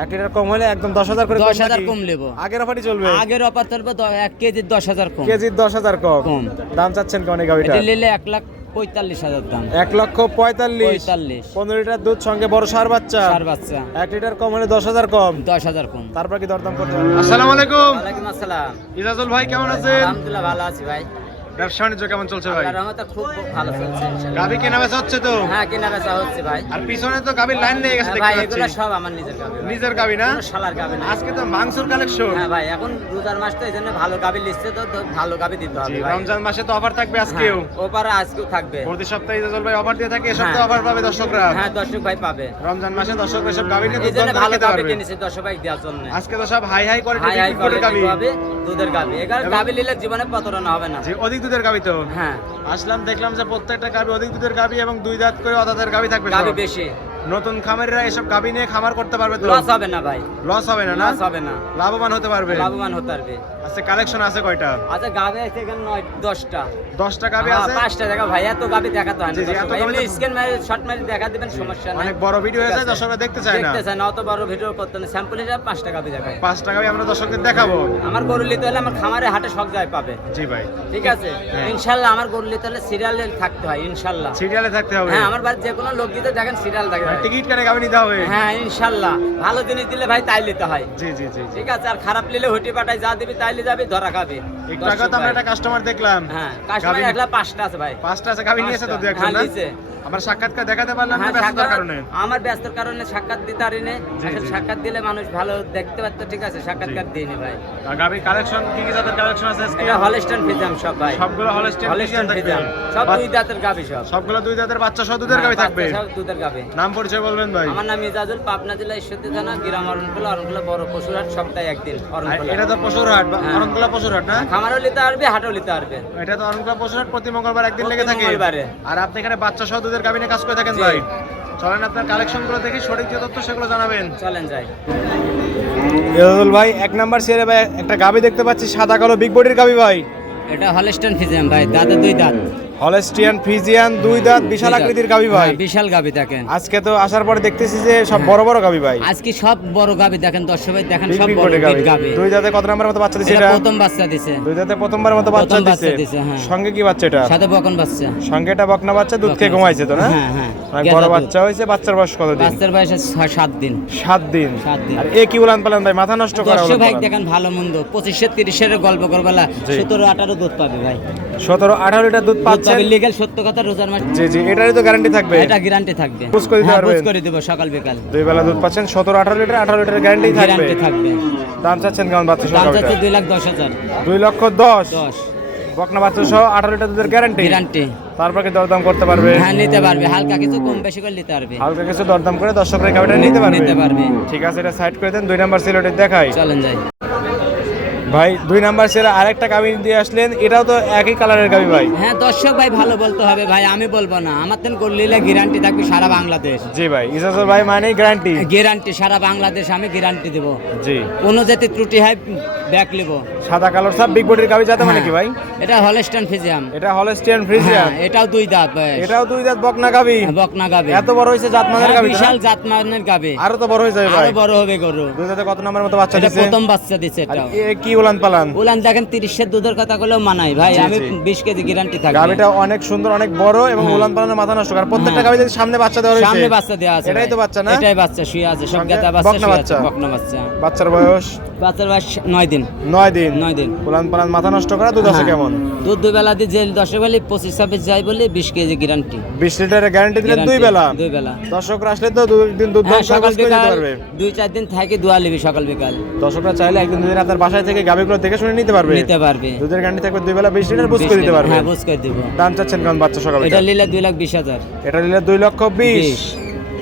1 litre কম হলে একদম 10,000 করে 10,000 কম নেব। আগের অফারই চলবে? আগের অফার চলবে 1 কেজি 10,000 কম। কেজি 10,000 কম। দাম চাচ্ছেন কেমন এই গাবিটা? এটা নিলে 1,45,000 দাম। 1,45,000। 15 লিটার দুধ সঙ্গে বড় ষাঁড় বাচ্চা। 1 লিটার কম হলে 10,000 কম। 10,000 কম। তারপর কি দরদাম করতে পারবেন? আসসালামু আলাইকুম। ওয়ালাইকুম আসসালাম। ইজাজুল ভাই কেমন আছেন? আলহামদুলিল্লাহ ভালো আছি ভাই। ব্যবসা বাণিজ্য কেমন চলছে ভাই? আল্লাহর রহমতে খুব ভালো চলছে ইনশাআল্লাহ। গাবি কেনা বেচা হচ্ছে তো? হ্যাঁ কেনা বেচা হচ্ছে ভাই। আর পিছনে তো গাবির লাইন লেগে গেছে ভাই দেখতে এগুলো পাচ্ছি। সব আমার নিজের গাবি। নিজের গাবি না? কোনো শালার গাবি না। আজকে তো মাংসের কালেকশন। হ্যাঁ ভাই এখন রোজার মাস তো এইজন্য ভালো গাবি লিখছে তো ভালো গাবি দিতে হবে ভাই। রমজান মাসে তো অফার থাকবে আজকেও। ওপারে আজকেও থাকবে। প্রতি সপ্তাহে ইজাজুল ভাই অফার দিয়ে থাকে, এই সপ্তাহে অফার পাবে দর্শকরা। হ্যাঁ দর্শক ভাই পাবে। রমজান মাসে দর্শকরা সব গাবি নিয়ে এইজন্য দুধ ভালো খেতে গাবি পারবে। কিনেছি দর্শক ভাই দেওয়ার জন্য। আজকে তো সব হাই হাই হাই হাই কোয়ালিটির কোয়ালিটির গাবি। গাবি দুধের গাবি। এখানে গাবি নিলে জীবনে প্রতারণা হবে না। জি অধিক দুধের গাবি তো। হ্যাঁ আসলাম দেখলাম যে প্রত্যেকটা গাবি অধিক দুধের গাবি এবং 2 দাঁত করে অদাঁতের গাবি থাকবে সব। গাবি বেশি। নতুন খামারিরা এসব গাবি নিয়ে খামার করতে পারবে তো? লস হবে না ভাই। লস হবে না না? লস হবে না। লাভবান হতে পারবে। লাভবান হতে পারবে। আচ্ছা কালেকশন আছে কয়টা? আচ্ছা গাবি আছে এখানে 9-10টা। 10টা গাবি হ্যাঁ, আছে? 5টা দেখা ভাই এত গাবি দেখাতে হয় না। জি, জি, এত গাবি তো- স্ক্যান মারি শর্ট মারি দেখা দিবেন সমস্যা নাই। অনেক বড় ভিডিও হয়ে যায়, দর্শকরা দেখতে চায় না। দেখতে চায় না অত বড় ভিডিও করতে না। স্যাম্পল হিসাবে 5টা গাবি দেখায়। 5টা গাবি আমরা দর্শকদের দেখাবো। আমার গরু নিতে হলে আমার খামারে হাটে সব জায়গায় পাবে। জি ভাই। ঠিক আছে হ্যাঁ। ইনশাআল্লাহ আমার গরু নিতে হলে সিরিয়ালে থাকতে হয় ইনশাআল্লাহ। সিরিয়ালে থাকতে হবে। হ্যাঁ আমার বাড়ি যে কোনো লোক দিতে দেখেন সিরিয়াল থাকে। টিকিট কেটে গাবি নিতে হবে। হ্যাঁ ইনশাআল্লাহ ভালো জিনিস দিলে ভাই তাই নিতে হয়। জি জি জি জি। ঠিক আছে আর খারাপ নিলে হটি পাটাই যা দিবি তাইলে যাবি ধরা খাবে। একটু আগে তো আমরা একটা কাস্টমার দেখলাম। হ্যাঁ কাস্টমার গাভী- একলা 5টা আছে ভাই। 5টা আছে গাবি নিয়েছে তো 2-1 হ্যাঁ, না? নিয়েছে। আমরা সাক্ষাৎকার দেখাতে পারলাম না হ্যাঁ, ব্যস্ততার সাক্ষাৎ- কারণে। আমার ব্যস্ততার কারণে সাক্ষাৎ দিতে পারিনি। জি, আসলে জি। সাক্ষাৎ দিলে মানুষ ভালো দেখতে পারতো ঠিক আছে সাক্ষাৎকার দিইনি ভাই। আর গাবির কালেকশন কি কি জাতের কালেকশন আছে আজকে? এটা হলস্টাইন ফিজাম সব ভাই। সবগুলো হলস্টাইন হলস্টাইন ফিজাম সব 2 দাঁতের গাবি সব। সবগুলো 2 দাঁতের বাচ্চা সহ দুধের গাবি হ্যাঁ, থাকবে। বাচ্চা সব দুধের গাবি। নাম পরিচয় বলবেন ভাই? আমার নাম ইজাজুল, পাবনা জেলা ঈশ্বরদী থানা, গ্রাম অরণখোলা বড় পশুরহাট সপ্তাহে একদিন আর অরণখোলা। এটা তো পশুরহাট বা হ্যাঁ। অরণকুলা পশুরহাট না? খামারও নিতে পারবে হাটও নিতে পারবে। এটা তো অরণকুলা পশুরহাট প্রতি মঙ্গলবার একদিন লেগে প্রতি থাকে। মঙ্গলবারে। আর আপনি এখানে বাচ্চা সহ দুধের গাবি নিয়ে কাজ করে থাকেন জি। ভাই। চলেন আপনার কালেকশন গুলো দেখি, সঠিক যে তথ্য সেগুলো জানাবেন। চলেন যাই। ইজাজুল ভাই 1 নাম্বার সিরিয়ালে ভাই একটা গাবি দেখতে পাচ্ছি, সাদা কালো বিগ বডির গাবি ভাই। এটা হলস্টাইন ফিজিয়াম ভাই, দাঁতে 2 দাঁত। হলস্টিয়ান ফ্রিজিয়ান 2 দাঁত বিশাল আকৃতির গাবি ভাই। হ্যাঁ, বিশাল গাবি দেখেন। আজকে তো আসার পরে দেখতেছি যে সব বড় বড় গাবি ভাই। আজকে সব বড় গাবি দেখেন দর্শক ভাই দেখেন বিগ সব বিগ বড় বডির বিগ গাবি। 2 দাঁতে কত নাম্বার মতো বাচ্চা দিছে এটা এটা? প্রথম বাচ্চা দিছে। 2 দাঁতে প্রথমবার মতো বাচ্চা প্রথম বাচ্চা দিছে। দিছে, হ্যাঁ। সঙ্গে কি বাচ্চা এটা? সাথে বকন বাচ্চা। সঙ্গে এটা বকনা বাচ্চা, দুধ খেয়ে বকনা ঘুমাইছে তো না? হ্যাঁ, হ্যাঁ। অনেক গেঁদা বড় দুধ। বাচ্চা হয়েছে। বাচ্চার বয়স কত দিন? বাচ্চার বয়স 7 দিন। 7 দিন। 7 দিন। আর এ কি উলান পালান ভাই, মাথা নষ্ট করা দর্শক উলান ভাই পালান। দেখেন ভালো মন্দ 25-30 গল্প করবেলা জি। 17-18 দুধ পাবে ভাই। 17-18 লিটার দুধ দুধ পাচ্ছেন। পাবে লিগ্যাল সত্য কথা রোজার মাস। জি জি, এটারই তো গ্যারান্টি থাকবে। এটা গ্যারান্টি থাকবে। বুঝ করে দিতে হ্যাঁ, বুঝ পারবেন? করে দেব সকাল বিকাল। 2 বেলা দুধ পাচ্ছেন, 17-18 লিটার, 18 লিটার গ্যারান্টি থাকবে। গ্যারান্টি থাকবে। দাম চাচ্ছেন কেমন বাচ্চা সহ দাম গাবিটা? চাচ্ছে 2,10,000। 2,10,000। 10 বকনা বাচ্চা সহ 18 লিটার দুধের গ্যারান্টি। গ্যারান্টি। তারপর কি দরদাম করতে পারবে? হ্যাঁ নিতে পারবে, হালকা কিছু কম বেশি করে নিতে পারবে। হালকা কিছু দরদাম করে দর্শকরা এই গাবিটা নিতে পারবে। নিতে পারবে। ঠিক আছে, এটা সাইড করে দেন। 2 নাম্বার সিলেটে দেখাই চলেন যাই। ভাই। 2 নাম্বার সিলে আরেকটা গাবি দিয়ে আসলেন, এটাও তো একই কালারের গাবি ভাই। হ্যাঁ দর্শক ভাই ভালো বলতে হবে ভাই, আমি বলবো না। আমার তেন করলে গ্যারান্টি থাকবে সারা বাংলাদেশ। জি ভাই, ইজাজুল ভাই মানে গ্যারান্টি। গ্যারান্টি সারা বাংলাদেশ আমি গ্যারান্টি দেব। জি। কোনো যদি ত্রুটি হয় ব্যাক নেব। সাদা কালার সব বিগ বডির গাবি জাতে মানে কি ভাই? এটা হলস্টাইন ফিজিয়াম। এটা হলস্টিয়ান ফ্রিজিয়ান। হ্যাঁ, এটাও 2 দাঁত ভাই। এটাও 2 দাঁত বকনা গাবি। বকনা গাবে। এত বড় হইছে জাতমানের গাবি তো না? বিশাল জাতমানের গাবে। আরো তো বড় হয়ে যাবে ভাই। আরো বড় হবে গরু। 2 দাঁতে কত নাম্বার মতো বাচ্চা এটা দিছে? প্রথম বাচ্চা দিছে আর এটাও। এ কি উলান পালান? উলান দেখেন 30 দুধের কথা বলেও মানাই ভাই। জি, আমি জি। 20 কেজি গ্যারান্টি থাকবে। গাবিটা অনেক সুন্দর, অনেক বড় এবং হ্যাঁ। উলান পালানের মাথা নষ্ট করে। প্রত্যেকটা হ্যাঁ। গাবি যদি সামনে বাচ্চা দেওয়া হয়েছে। সামনে বাচ্চা দেওয়া আছে এটাই ভাই। তো বাচ্চা না? এটাই বাচ্চা শুয়ে আছে সব সঙ্গে গেদা বাচ্চা বকনা শুয়ে আছে বাচ্চা। বকনা বাচ্চা। বাচ্চার বয়স বাচ্চার বয়স 9 দিন। 9 দিন। 9 দিন। উলান পালান মাথা নষ্ট করা। দুধ আছে হ্যাঁ। কেমন? দুধ 2 বেলা দিয়ে যে 10 বেলা 25-26 যাই বলে 20 কেজি গ্যারান্টি। 20 লিটারের গ্যারান্টি দিলেন 2 বেলা। 2 বেলা। দর্শকরা আসলে তো 2 দিন দুধ হ্যাঁ, দহন সকাল করে দিতে বিকাল পারবে। 2-4 দিন থেকে দোয়া লিবি সকাল বিকাল। দর্শকরা চাইলে একদিন দুদিন আপনার বাসায় থেকে গাবিগুলো দেখে শুনে নিতে পারবে। নিতে পারবে। দুধের গ্যারান্টি থাকবে 2 বেলা 20 লিটার বুঝ 20 করে দিতে পারবে। হ্যাঁ বুঝ করে দিব। দাম চাচ্ছেন কেমন বাচ্চা সকাল? এটা নিলে 2,20,000। এটা নিলে 2,20,000।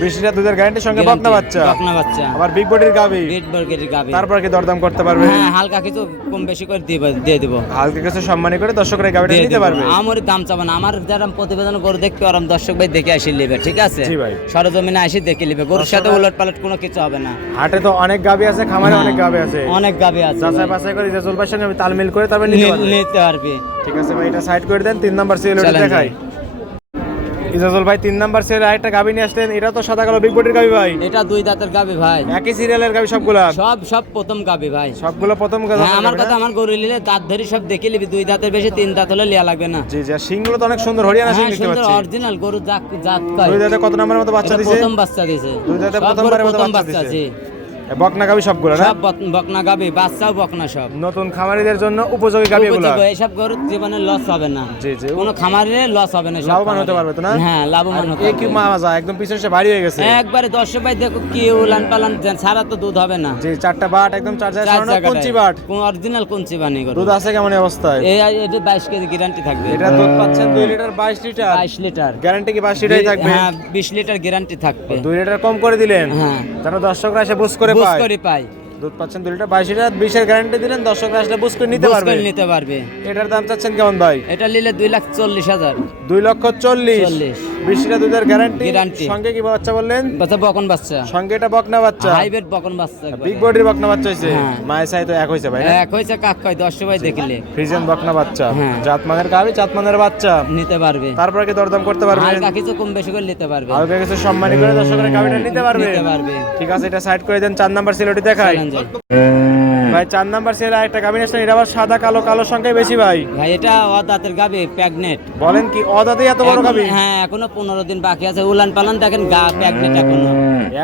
20 লিটার দুধের গ্যারান্টি সঙ্গে বকনা বাচ্চা। বকনা বাচ্চা। আবার বিগ বডির গাবি। পেট বর্গের গাবি। তারপর কি দরদাম করতে পারবে? হ্যাঁ হালকা কিছু কম বেশি করে দিয়ে দিব। হালকা কিছু সম্মানী করে দর্শকরা এই গাবিটা দিয়ে নিতে দিব। পারবে। আমার দাম চাবো না। আমার যারা প্রতিবেদন গরু দেখতে পারম দর্শক ভাই দেখে আসি নেবে ঠিক আছে? জি ভাই। সরজমিনে আসি দেখে নেবে। গরুর সাথে উলট পালট কোনো কিছু হবে না। হাটে তো অনেক গাবি আছে, খামারে হ্যাঁ, অনেক গাবি আছে। অনেক গাবি আছে যাচাই ভাই। বাছাই করে ইজাজুল ভাইয়ের সঙ্গে তালমিল করে তারপর নিতে পারবে। নিতে পারবে। ঠিক আছে ভাই, এটা সাইড করে দেন। 3 নাম্বার সিএল চলেন দেখাই। যাই। ইজাজুল ভাই 3 নাম্বার সেল আরেকটা গাবি নিয়ে আসলেন, এটা তো সাদা কালো বিগ বডির গাবি ভাই। এটা 2 দাঁতের গাবি ভাই। একই সিরিয়ালের গাবি সবগুলা? সব প্রথম গাবি ভাই। সবগুলো প্রথম গাবি। হ্যাঁ, আমার কথা, আমার গরু নিলে দাঁত ধরে সব দেখে নিবি, 2 দাঁতের বেশি 3 দাঁত হলে লিয়া লাগবে না। জি জি, সিংগুলো তো অনেক সুন্দর, হরিয়ানা সিং দেখতে সুন্দর পাচ্ছি। অরিজিনাল গরু জাত কয়। 2 দাঁতে কত নাম্বারের মতো বাচ্চা দিছে? প্রথম বাচ্চা দিছে। 2 দাঁতে প্রথমবারের মতো বাচ্চা দিছে। বকনা গাবি সবগুলো না? সব বকনা গাবি, বাচ্চাও বকনা সব। নতুন খামারিদের জন্য উপযোগী গাবি এগুলো। এইসব গরু জীবনে লস হবে না। জি জি, কোনো খামারে লস হবে না, লাভবান হতে পারবে তো না? হ্যাঁ, লাভবান হতে এই কি মাজা একদম পিছনে সে ভারী হয়ে গেছে একবারে। দর্শক ভাই দেখো কি উলান পালান ছাড়া তো দুধ হবে না। জি, 4টা বাট একদম 4 জায়গায় সরানো, কুঞ্চি বাট, কোন অরিজিনাল কুঞ্চি বানি গরু। দুধ আছে কেমন অবস্থায়? এটা 22 কেজি গ্যারান্টি থাকবে। এটা দুধ পাচ্ছেন 2 লিটার 22 লিটার। 22 লিটার গ্যারান্টি কি 22 লিটারই থাকবে? হ্যাঁ, 20 লিটার গ্যারান্টি থাকবে। 2 লিটার কম করে দিলেন, হ্যাঁ, যেন দর্শকরা এসে বুঝ করে বুঝ পায়। করে পায়। দুধ পাচ্ছেন 2 লিটার 22 লিটার, 20 এর গ্যারান্টি দিলেন, দর্শকরা আসলে বুঝ করে নিতে বুঝ পারবে। করে নিতে পারবে। এটার দাম চাচ্ছেন কেমন ভাই? এটা নিলে 2,40,000। 2,40,000। 20 লিটার দুধের গ্যারান্টি। গ্যারান্টি। সঙ্গে কি বাচ্চা বললেন? বাচ্চা বকন বাচ্চা। সঙ্গে এটা বকনা বাচ্চা, হাইব্রিড বকন বাচ্চা। বিগ বডির বকনা বাচ্চা হইছে। হ্যাঁ। মায়ের সাই তো এক হইছে ভাই না? এক হইছে কাক কয় 10 ভাই দেখলে। ফ্রিজিয়ান বকনা বাচ্চা, হ্যাঁ। জাতমানের গাবি, জাতমানের বাচ্চা নিতে পারবে। তারপরে কি দরদাম করতে পারবেন? হালকা কিছু কম বেশি করে নিতে পারবে। হালকা কিছু সম্মানী করে দর্শকরা গাবিটা নিতে পারবে। নিতে পারবে। ঠিক আছে, এটা সাইড করে দেন। 4 নাম্বার সিলটি দেখাই চলেন যাই। ভাই। 4 নাম্বার সেল আরেকটা গাবি আসলে, এটা আবার সাদা কালো, কালো সংখ্যায় বেশি ভাই। ভাই এটা দাঁতের গাবি, প্রেগনেট। বলেন কি অদাতে এত বড় গাবি? হ্যাঁ, এখনো 15 দিন বাকি আছে। উলান পালান দেখেন, গা প্রেগনেট এখনো।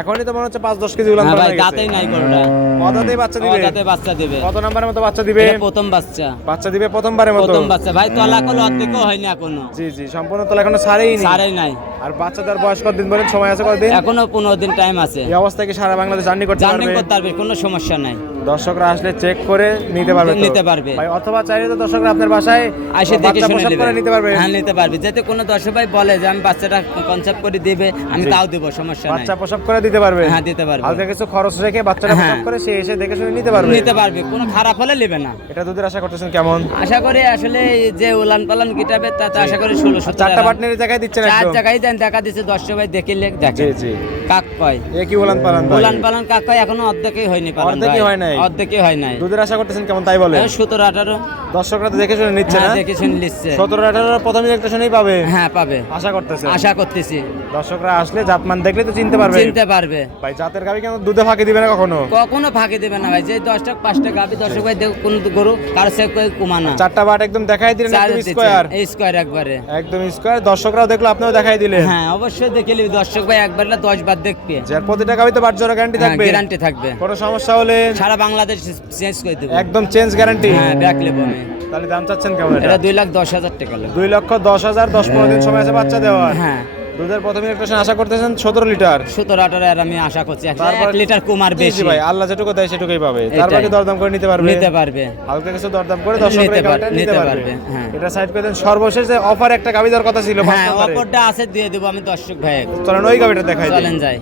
এখনই তো মনে হচ্ছে 5-10 কেজি উলান হ্যাঁ পালান ভাই, হয়ে গেছে। দাঁতেই নাই গরুটা। অদাতে বাচ্চা দিবে? দাঁতে বাচ্চা দিবে। কত নাম্বারের মতো বাচ্চা দিবে? এটা প্রথম বাচ্চা। বাচ্চা দিবে প্রথমবারের মতো? প্রথম বাচ্চা ভাই, তলা কল অর্ধেকও হয়নি এখনো। জি জি, সম্পূর্ণ তো এখনো ছাড়েই নি। সারেই নাই। আর বাচ্চাদের বয়স কতদিন বলেন? সময় আছে কতদিন? এখনো 15 দিন টাইম আছে। এই অবস্থায় কি সারা বাংলাদেশ জার্নি করতে জার্নি পারবে? করতে পারবে, কোনো সমস্যা নাই। দর্শকরা আসলে চেক করে নিতে পারবে তো? নিতে পারবে ভাই, অথবা চাইলে তো দর্শকরা আপনার বাসায় এসে দেখে বাচ্চা শুনে প্রসব নেবে। করে নিতে পারবে। হ্যাঁ, নিতে পারবে। যাতে কোনো দর্শক ভাই বলে যে আমি বাচ্চাটা কনসেপ্ট করে দিবে, আমি তাও দেব, সমস্যা নাই। বাচ্চা প্রসব করে দিতে পারবে? হ্যাঁ, দিতে পারবে। হালকা কিছু খরচ রেখে বাচ্চাটা হ্যাঁ। প্রসব করে সে এসে দেখে শুনে নিতে পারবে। নিতে পারবে, কোনো খারাপ হলে নেবে না। এটা দুধের আশা করতেছেন কেমন? আশা করি আসলে যে উলান পালান গিটাবে তাতে আশা করি 16-17 4টা পার্টনারের জায়গায় দিচ্ছেন 4 একদম? জায়গায় দেন, দেখা দিচ্ছে দর্শক ভাই দেখে দেখে। জি জি। কাক কয় এ কি উলান পালান ভাই? উলান পালান কাক কয় এখনো অর্ধেকই হয়নি পালান। অর্ধেকই হয় নাই? অর্ধেকই হয় নাই। দুধের আশা করতেছেন কেমন তাই বলে? 17-18। দর্শকরা তো দেখে শুনে নিচ্ছে না? হ্যাঁ, দেখে শুনে নিচ্ছে। 17-18 প্রথমে একটা শুনেই পাবে? হ্যাঁ, পাবে। আশা করতেছে? আশা করতেছি। দর্শকরা আসলে জাতমান দেখলে তো চিনতে পারবে। চিনতে পারবে। ভাই, জাতের গাবি কেন দুধে ফাঁকি দিবে না কখনো? কখনো ফাঁকি দেবে না ভাই। যে 10টা 5টা গাবি দর্শক ভাই দেখো, কোন গরু কার সে কুমানা। 4টা বাট একদম দেখাই দিলেন, একদম স্কয়ার। এই স্কয়ার একবারে একদম স্কয়ার। দর্শকরাও দেখলো, আপনিও দেখাই দিলেন। হ্যাঁ, অবশ্যই দেখে নিবি দর্শক ভাই, একবার না 10 বার দেখবে। যার প্রতিটা গাবিতে বাট জোড়া গ্যারান্টি থাকবে? গ্যারান্টি থাকবে। কোনো সমস্যা হলে সারা বাংলাদেশ চেঞ্জ করে দেবো। একদম চেঞ্জ গ্যারান্টি? হ্যাঁ, ব্যাক লেবনে। তাহলে দাম চাচ্ছেন কেমন এটা? এটা 2,10,000 টাকা লাগে। 2,10,000, 10-15 দিন সময় আছে বাচ্চা দেওয়ার। হ্যাঁ, দুধের প্রথমে একটা আশা করতেছেন 17 লিটার। 17-18 আর আমি আশা করছি তারপর 1 লিটার কুমার জি বেশি। ভাই, আল্লাহ যেটুকু দেয় সেটুকুই পাবে। এটাই। তারপরে কি দরদাম করে নিতে পারবে? নিতে পারবে। হালকা কিছু দরদাম করে দর্শকরা এই গাবিটা নিতে পারবে। হ্যাঁ। এটা সাইড করে দেন। সর্বশেষ যে অফার একটা গাবি দেওয়ার কথা ছিল 5 হ্যাঁ, নম্বরে, অপরটা আছে দিয়ে দেবো আমি দর্শক ভাই। চলেন ওই গাবিটা দেখাই দিই। চলেন যাই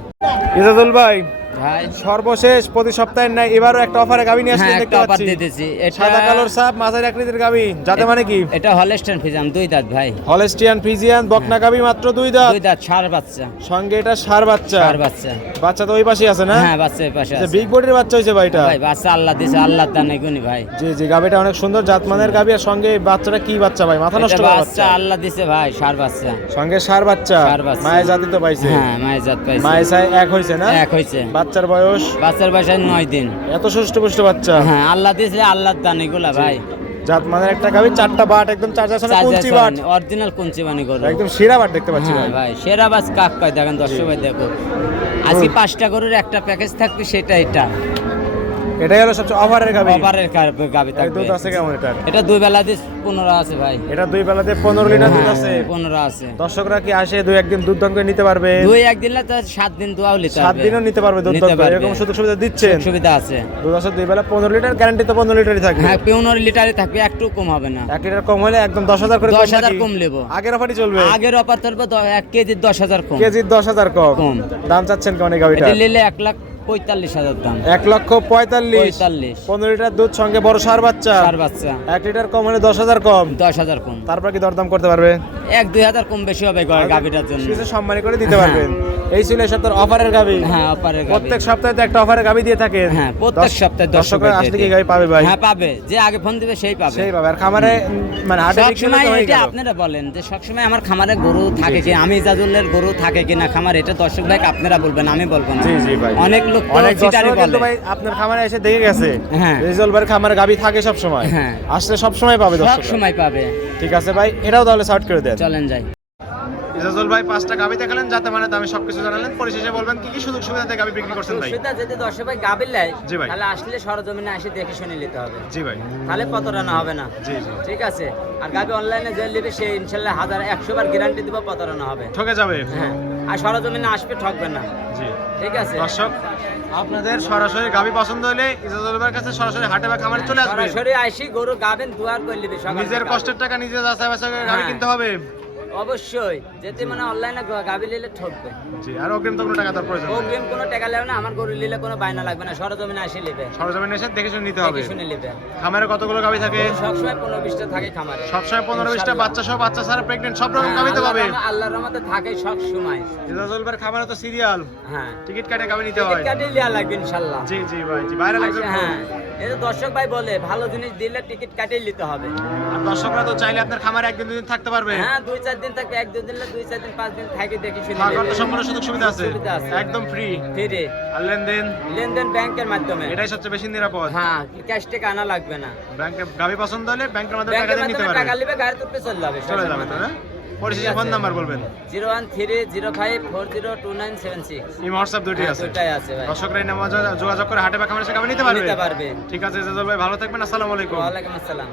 ইজাজুল ভাই। ভাই। সর্বশেষ প্রতি সপ্তাহের নাই এবারও একটা অফারে গাবি নিয়ে আসলে হ্যাঁ, দেখতে একটা অফার পাচ্ছি। দিতেছি। এটা সাদা কালোর সাপ, মাঝারি আকৃতির গাবি, যাতে মানে কি? এটা হলস্টাইন ফ্রিজিয়ান 2 দাঁত ভাই। হলস্টিয়ান ফ্রিজিয়ান বকনা গাবি, মাত্র 2 দাঁত। 2 দাঁত ষাঁড় বাচ্চা। সঙ্গে এটা ষাঁড় বাচ্চা। ষাঁড় বাচ্চা। বাচ্চা তো ওই পাশেই আছে না? হ্যাঁ, বাচ্চা এই পাশে আছে। বিগ বডির বাচ্চা হইছে ভাই এটা? ভাই বাচ্চা আল্লাহ দিছে, আল্লাহর দানে গুনি ভাই। জি জি, গাবিটা অনেক সুন্দর জাতমানের গাবি। আর সঙ্গে এই বাচ্চাটা কি বাচ্চা ভাই? মাথা নষ্ট এটা করা বাচ্চা বাচ্চা। আল্লাহ দিছে ভাই, ষাঁড় বাচ্চা। সঙ্গে ষাঁড় বাচ্চা। ষাঁড় বাচ্চা। মায়ের জাতি তো পাইছে? হ্যাঁ, মায়ের জাত পাইছে। মায়ের সাই এক হইছে না? এক হইছে। বাচ্চার বয়স? বাচ্চার বয়স 9 দিন। এত সুষ্ঠু পুষ্ট বাচ্চা? হ্যাঁ, আল্লাহ দিছে, আল্লাহর দানে গুলা ভাই। জাতমানের একটা গাবি, 4টা বাট, একদম 4 জাসনে কুঞ্চি বাট, অরিজিনাল কুঞ্চি বানি গরু। একদম সেরা বাট দেখতে পাচ্ছি হ্যাঁ ভাই। ভাই, সেরা বাস কাক কয় দেখেন দর্শক ভাই দেখো। আজকে 5টা গরুর একটা প্যাকেজ থাকবে, সেটা এটা। এটাই হলো সবচেয়ে অফারের গাবি। ওভারের গাবি এর থাকবে। দুধ আছে কেমন এটা? এটা 2 বেলা দিয়ে 15 আছে ভাই। এটা 2 বেলাতে 15 লিটার দুধ হ্যাঁ, আছে। 15 আছে। দর্শকরা কি আসে 2-1 দিন দুধ দান করে নিতে পারবে? 2-1 দিলে তো 7 দিন দোয়াও নিতে 7 পারবে। দিনও নিতে পারবে দুধ নিতে দান করে, পারবে। এরকম সুযোগ সুবিধা দিচ্ছেন? সুবিধা আছে। দুধ আছে 2 বেলা 15 লিটার, গ্যারান্টি তো 15 লিটারই থাকবে। হ্যাঁ, 15 লিটারে থাকবে, একটু কম হবে না। 1 লিটার কম হলে একদম 10,000 করে 10,000 কম নেবো। আগের অফারই চলবে? আগের অফার চলবে 1 কেজি 10,000 কম। কেজি 10,000 কম। কম। দাম চাচ্ছেন কেমন এই গাবিটা? এটা নিলে 1,45,000 দাম। 1,45,000। 45। 15 লিটার দুধ, সঙ্গে বড় ষাঁড় বাচ্চা। ষাঁড় বাচ্চা। 1 লিটার কম হলে 10,000 কম। 10,000 কম। তারপর কি দরদাম করতে পারবে? 1-2 হাজার কম বেশি হবে গাভিটার জন্য। কিছু সম্মানী করে দিতে পারবেন। এই ছিল এই সপ্তাহের অফারের গাভি। হ্যাঁ, অফারের গাভি। প্রত্যেক সপ্তাহে তো একটা অফারের গাভি দিয়ে থাকেন। হ্যাঁ, প্রত্যেক সপ্তাহে দর্শকরা আসলে কি গাভি পাবে ভাই? হ্যাঁ, পাবে। যে আগে ফোন দিবে সেই পাবে। সেই পাবে। আর খামারে মানে হাটে বিক্রি সবসময় তো হয়ে এটা গেল। আপনারা বলেন যে সবসময় আমার খামারে গরু থাকে কি, আমি ইজাজুলের গরু থাকে কিনা খামার, এটা দর্শক ভাই আপনারা বলবেন, আমি বলবো না। জি জি ভাই। অনেক লোক তো অনেক চিটারি দর্শক কিন্তু বলে। ভাই আপনার খামারে এসে দেখে গেছে। হ্যাঁ। রেজাউল ভাইয়ের খামারে গাভি থাকে সব সময়। হ্যাঁ। আসলে সব সময় পাবে সব দর্শক। সময় পাবে। ঠিক আছে ভাই, এটাও তাহলে সার্ট করে দেন। চলেন যাই। ইজাজুল ভাই 5টা গাভি দেখালেন, যাতে মানে দামে সবকিছু জানালেন। পরিশেষে বলবেন কি কি সুযোগ সুবিধাতে গাভি বিক্রি করছেন ভাই? সুবিধা যদি দর্শক ভাই গাভী লাই, জি ভাই। তাহলে আসলে সরজমিনে এসে দেখে শুনে নিতে হবে। জি ভাই। তাহলে প্রতারণা হবে না। জি জি। ঠিক আছে। আর গাভী অনলাইনে যে নেবে সে ইনশাআল্লাহ 100 বার গ্যারান্টি দিব প্রতারণা হবে। ঠকে যাবে। হ্যাঁ। আর সরজমিনে আসবে, ঠকবে না। জি। ঠিক আছে। দর্শক আপনাদের সরাসরি গাভি পছন্দ হলে ইজাজুল ভাইয়ের কাছে সরাসরি হাটে বা খামারে চলে আসবেন। সরাসরি আইসি গরু গাবেন, দুয়ার করে নেবে। নিজের কষ্টের টাকা নিজে যাচাই বাছাই করে গাভি হ্যাঁ। কিনতে হবে। অবশ্যই। যেতে মানে অনলাইনে গাভী নিলে ঠকবে। জি। আর অগ্রিম তো কোনো টাকা তার প্রয়োজন নেই। অগ্রিম কোনো টাকা লাগবে না, আমার গরু নিলে কোনো বায়না লাগবে না, সরজমিনে আসে নেবে। সরজমিনে এসে দেখে শুনে নিতে হবে। দেখে শুনে নেবে। খামারে কতগুলো গাভি থাকে? সবসময় 15-20টা থাকে খামারে। সবসময় 15-20টা বাচ্চা সহ, বাচ্চা ছাড়া প্রেগনেন্ট সব রকম গাভি তো পাবে। আল্লাহর রহমতে থাকে সব সময়। ইজাজুল ভাইয়ের খামারে তো সিরিয়াল, হ্যাঁ। টিকিট কাটে গাভি নিতে হয়। টিকিট কাটে লিয়া লাগবে ইনশাআল্লাহ। জি জি ভাই। জি। বাইরে লাগবে। হ্যাঁ। এটা দর্শক ভাই বলে ভালো জিনিস দিলে টিকিট কাটেই নিতে হবে। আর দর্শকরা তো চাইলে আপনার খামারে একদিন দুদিন থাকতে পারবে। হ্যাঁ, 2-4 দিন থাকবে, 1-2 দিন, 2-4 দিন, 5 দিন থাকে, দেখে শুনে খাওয়া নেবে। তো সম্পূর্ণ সুযোগ সুবিধা আছে। সুবিধা আছে। একদম ফ্রি। ফিরে আর লেনদেন ব্যাংকের মাধ্যমে। এটাই সবচেয়ে বেশি নিরাপদ। হ্যাঁ, ক্যাশ টাকা আনা লাগবে না। ব্যাংকে গাভি পছন্দ হলে ব্যাংকের মাধ্যমে টাকা ব্যাংকের দিয়ে নিতে মাধ্যমে পারবে। টাকা নিবে, গাড়ি তুলতে চলে যাবে। চলে যাবে তো না? পরিশেষে ঠিক ফোন আছে। নাম্বার বলবেন। 01305402976। এই হোয়াটসঅ্যাপ দুটি আছে। দুটাই আছে ভাই। দর্শকরা এই নাম্বারে যোগাযোগ করে হাটে বা খামারে এসে গাভি নিতে পারবে। নিতে পারবে। ঠিক আছে ইজাজুল ভাই, ভালো থাকবেন। আসসালামু আলাইকুম। ওয়ালাইকুম আসসালাম।